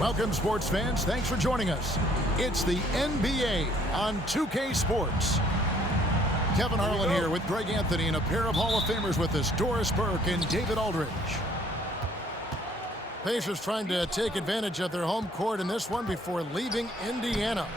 Welcome, sports fans. Thanks for joining us. It's the NBA on 2K Sports. Kevin Harlan here with Greg Anthony and a pair of Hall of Famers with us, Doris Burke and David Aldridge. Pacers trying to take advantage of their home court in this one before leaving Indiana.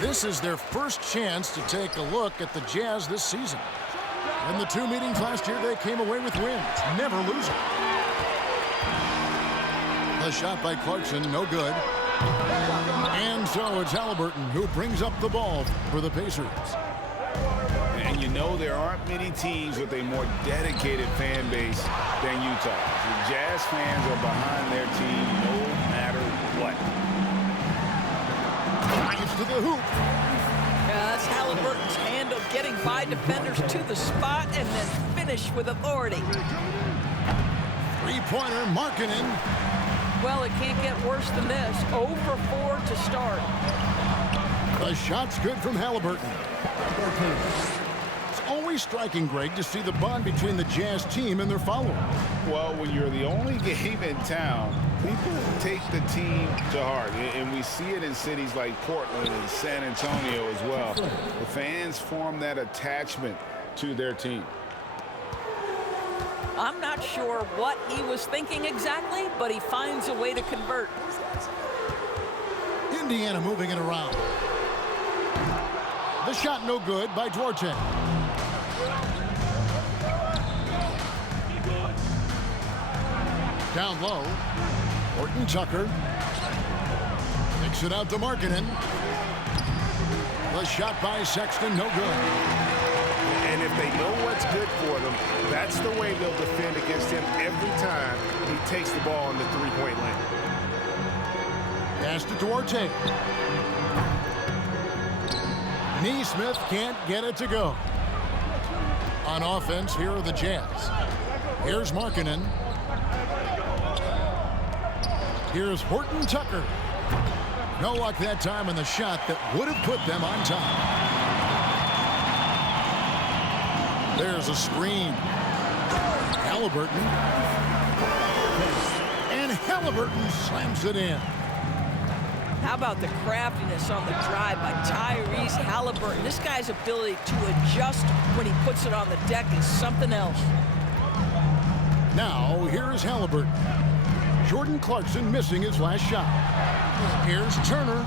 This is their first chance to take a look at the Jazz this season. In the two meetings last year, they came away with wins, never losing. The shot by Clarkson, no good. And so it's Halliburton who brings up the ball for the Pacers. And you know there aren't many teams with a more dedicated fan base than Utah. The Jazz fans are behind their team no matter what. Drives to the hoop. That's Halliburton's handle, getting by defenders to the spot and then finish with authority. Three-pointer, Markkanen. Well, it can't get worse than this. 0 for 4 to start. The shot's good from Halliburton. It's always striking, Greg, to see the bond between the Jazz team and their followers. Well, when you're the only game in town, people take the team to heart. And we see it in cities like Portland and San Antonio as well. The fans form that attachment to their team. I'm not sure what he was thinking exactly, but he finds a way to convert. Indiana moving it around. The shot no good by Duarte. Down low. Horton Tucker. Kicks it out to Markkanen. The shot by Sexton, no good. And if they know what's good for them, that's the way they'll defend against him every time he takes the ball in the three-point lane. Pass to Duarte. Neesmith can't get it to go. On offense, here are the Jazz. Here's Markkanen. Here's Horton Tucker. No luck that time on the shot that would have put them on top. There's a screen. Halliburton. And Halliburton slams it in. How about the craftiness on the drive by Tyrese Halliburton? This guy's ability to adjust when he puts it on the deck is something else. Now, here's Halliburton. Jordan Clarkson missing his last shot. Here's Turner.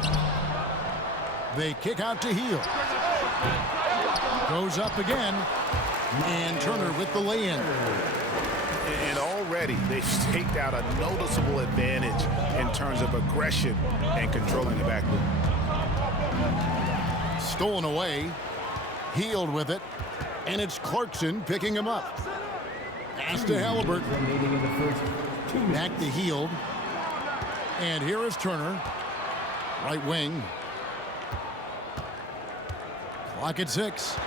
They kick out to Hield. Goes up again. And Turner with the lay-in. And already they've staked out a noticeable advantage in terms of aggression and controlling the backcourt. Stolen away. Hield with it. And it's Clarkson picking him up. Pass to Halliburton. Back to Hield. And here is Turner. Right wing. Clock at 6.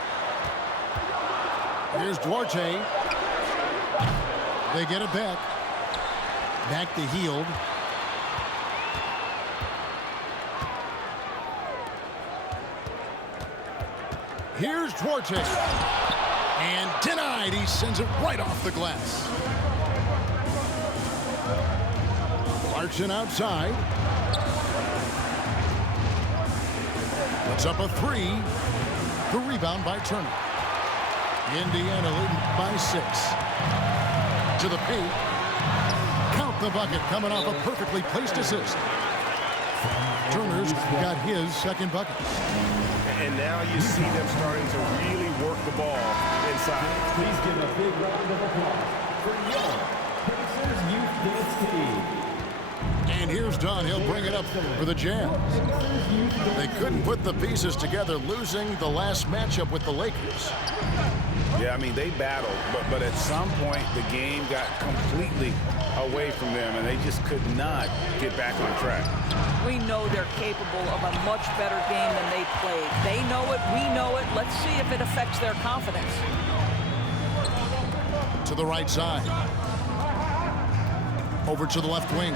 Here's Duarte. They get it back. Back to Hield. Here's Duarte. And denied. He sends it right off the glass. Clarkson outside. Puts up a 3. The rebound by Turner. Indiana leading by 6. To the paint. Count the bucket coming off a perfectly placed assist. Turner's got his second bucket. And now you see them starting to really work the ball inside. Please give a big round of applause for young Pacers Youth Dance Team. And here's Dunn. He'll bring it up for the Jazz. They couldn't put the pieces together, losing the last matchup with the Lakers. Yeah, I mean, they battled, but at some point the game got completely away from them, and they just could not get back on track. We know they're capable of a much better game than they played. They know it, we know it. Let's see if it affects their confidence. To the right side. Over to the left wing.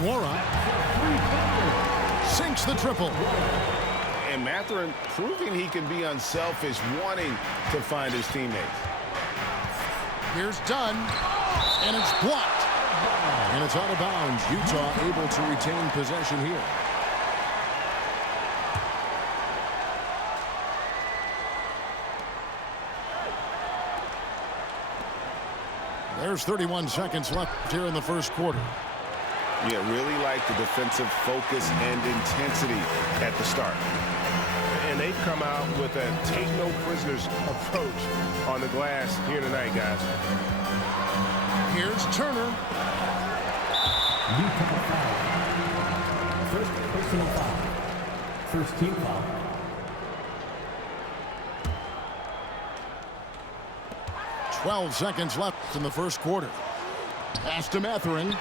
Nwora sinks the triple. And Mathurin proving he can be unselfish, wanting to find his teammates. Here's Dunn, and it's blocked. And it's out of bounds. Utah able to retain possession here. There's 31 seconds left here in the first quarter. Yeah, really like the defensive focus and intensity at the start. And they've come out with a take-no-prisoners approach on the glass here tonight, guys. Here's Turner. Utah foul. First personal foul. First team foul. "12 seconds left in the first quarter. Pass to Mathurin.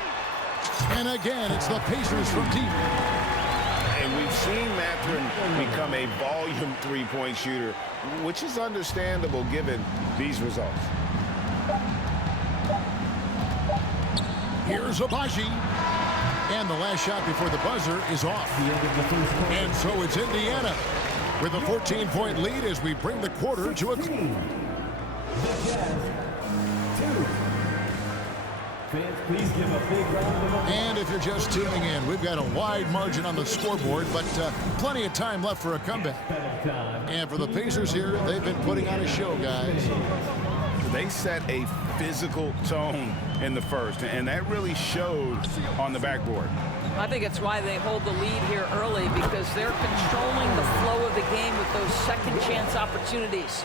And again, it's the Pacers from deep. And we've seen Mathurin become a volume three-point shooter, which is understandable given these results. Here's Abaji. And the last shot before the buzzer is off. And so it's Indiana with a 14-point lead as we bring the quarter to a close. Fans, please give a big round of applause. And if you're just tuning in, we've got a wide margin on the scoreboard, but plenty of time left for a comeback. And for the Pacers here, they've been putting on a show, guys. They set a physical tone in the first, and that really showed on the backboard. I think it's why they hold the lead here early, because they're controlling the flow of the game with those second chance opportunities.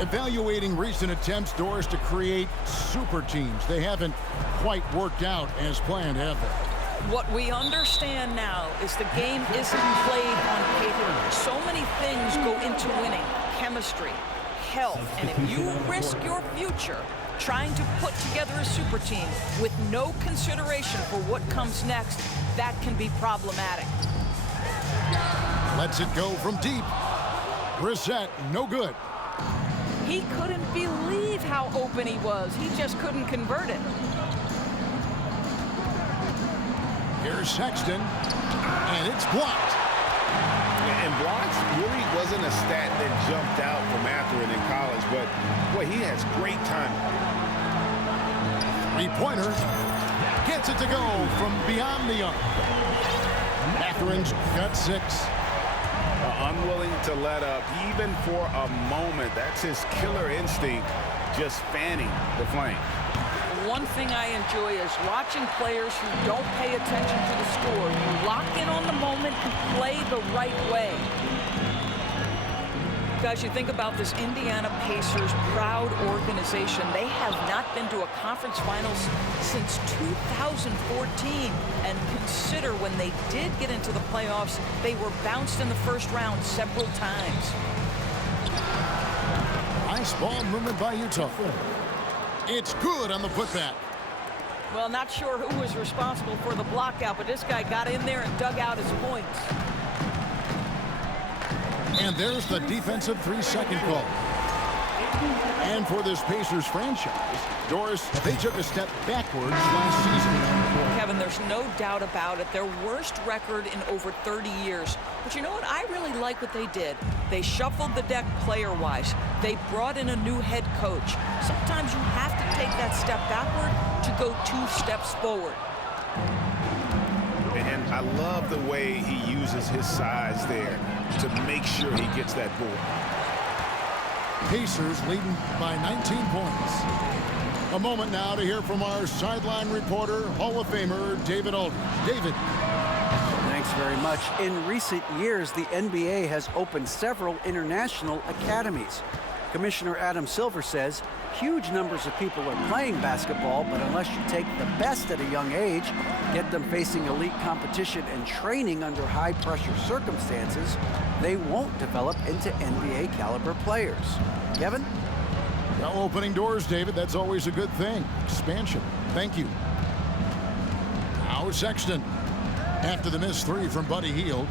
Evaluating recent attempts, Doris, to create super teams. They haven't quite worked out as planned, have they? What we understand now is the game isn't played on paper. So many things go into winning. Chemistry, health, and if you risk your future trying to put together a super team with no consideration for what comes next, that can be problematic. Lets it go from deep. Brissett, no good. He couldn't believe how open he was. He just couldn't convert it. Here's Sexton, and it's blocked. And blocks really wasn't a stat that jumped out for Mathurin in college, but boy, he has great timing. Three-pointer gets it to go from beyond the arc. Mathurin's got 6. Unwilling to let up even for a moment. That's his killer instinct, just fanning the flame. One thing I enjoy is watching players who don't pay attention to the score. You lock in on the moment and play the right way. Guys, you think about this Indiana Pacers proud organization. They have not been to a conference finals since 2014. And consider when they did get into the playoffs, they were bounced in the first round several times. Nice ball movement by Utah. It's good on the putback. Well, not sure who was responsible for the block out, but this guy got in there and dug out his points. And there's the defensive 3-second call. And for this Pacers franchise, Doris, they took a step backwards last season. Kevin, there's no doubt about it. Their worst record in over 30 years. But you know what? I really like what they did. They shuffled the deck player-wise. They brought in a new head coach. Sometimes you have to take that step backward to go 2 steps forward. And I love the way he uses his size there to make sure he gets that ball. Pacers leading by 19 points. A moment now to hear from our sideline reporter, Hall of Famer David Aldridge. David. Thanks very much. In recent years, the NBA has opened several international academies. Commissioner Adam Silver says huge numbers of people are playing basketball, but unless you take the best at a young age, get them facing elite competition and training under high-pressure circumstances, they won't develop into NBA-caliber players. Kevin? Well, opening doors, David. That's always a good thing. Expansion. Thank you. Now Sexton. After the missed 3 from Buddy Hield.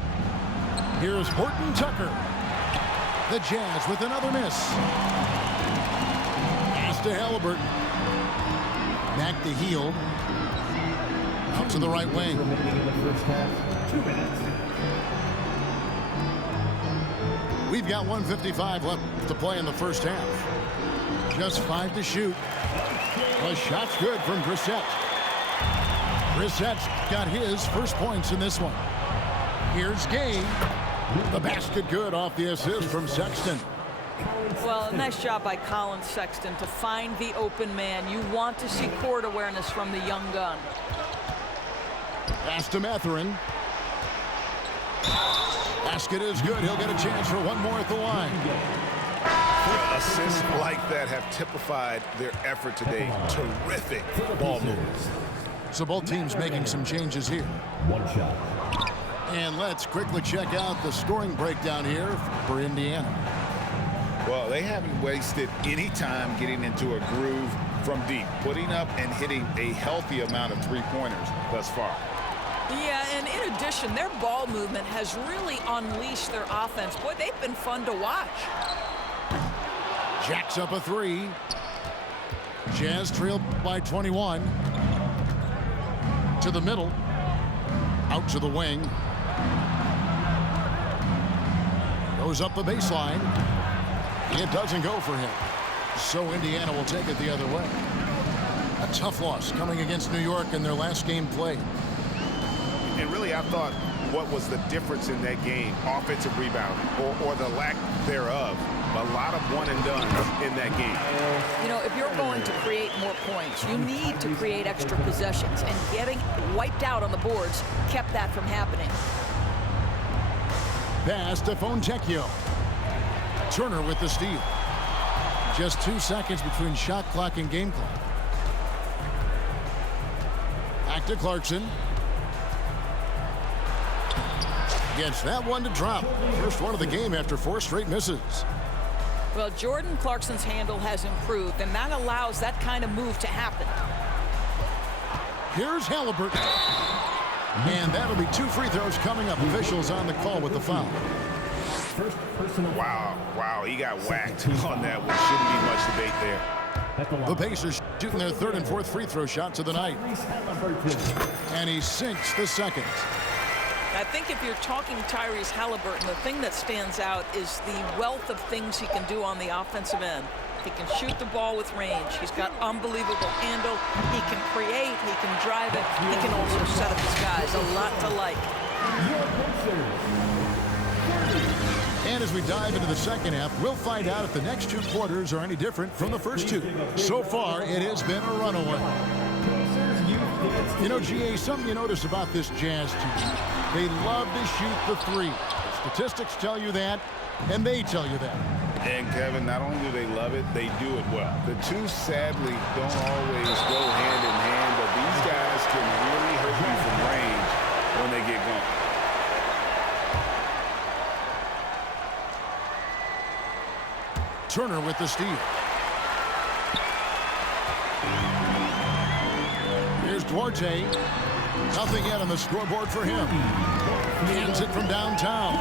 Here's Horton Tucker. The Jazz with another miss. Pass to Halliburton. Back to Hield. Out to the right wing. Remaining in the first half, 2 minutes. We've got 1:55 left to play in the first half. Just 5 to shoot. The shot's good from Brissett. Brissett's got his first points in this one. Here's Gay. The basket good off the assist from Sexton. Well, a nice job by Colin Sexton to find the open man. You want to see court awareness from the young gun. Pass to Matherin. Basket is good. He'll get a chance for one more at the line. Assists like that have typified their effort today. Terrific ball movements. So both teams making some changes here. One shot. And let's quickly check out the scoring breakdown here for Indiana. Well, they haven't wasted any time getting into a groove from deep, putting up and hitting a healthy amount of three-pointers thus far. Yeah, and in addition, their ball movement has really unleashed their offense. Boy, they've been fun to watch. Jacks up a three. Jazz trailed by 21. To the middle. Out to the wing. Goes up the baseline. It doesn't go for him. So Indiana will take it the other way. A tough loss coming against New York in their last game played. And really, I thought what was the difference in that game, offensive rebound or the lack thereof. A lot of one and done in that game. You know, if you're going to create more points, you need to create extra possessions, and getting wiped out on the boards kept that from happening. Pass to Fontecchio. Turner with the steal. Just 2 seconds between shot clock and game clock. Back to Clarkson. Gets that one to drop. First one of the game after 4 straight misses. Well, Jordan Clarkson's handle has improved, and that allows that kind of move to happen. Here's Halliburton. And that'll be 2 free throws coming up. Officials on the call with the foul. First personal. Wow, he got whacked on that one. Shouldn't be much debate there. The Pacers shooting their 3rd and 4th free throw shots of the night. And he sinks the second. I think if you're talking Tyrese Halliburton, the thing that stands out is the wealth of things he can do on the offensive end. He can shoot the ball with range. He's got unbelievable handle. He can create. He can drive it. He can also set up his guys. A lot to like. And as we dive into the second half, we'll find out if the next 2 quarters are any different from the first 2. So far, it has been a runaway. You know, GA, something you notice about this Jazz team, they love to shoot the 3. The statistics tell you that, and they tell you that. And Kevin, not only do they love it, they do it well. The two sadly don't always go hand in hand, but these guys can really hurt you from range when they get going. Turner with the steal. Here's Duarte. Nothing yet on the scoreboard for him. Hands it from downtown.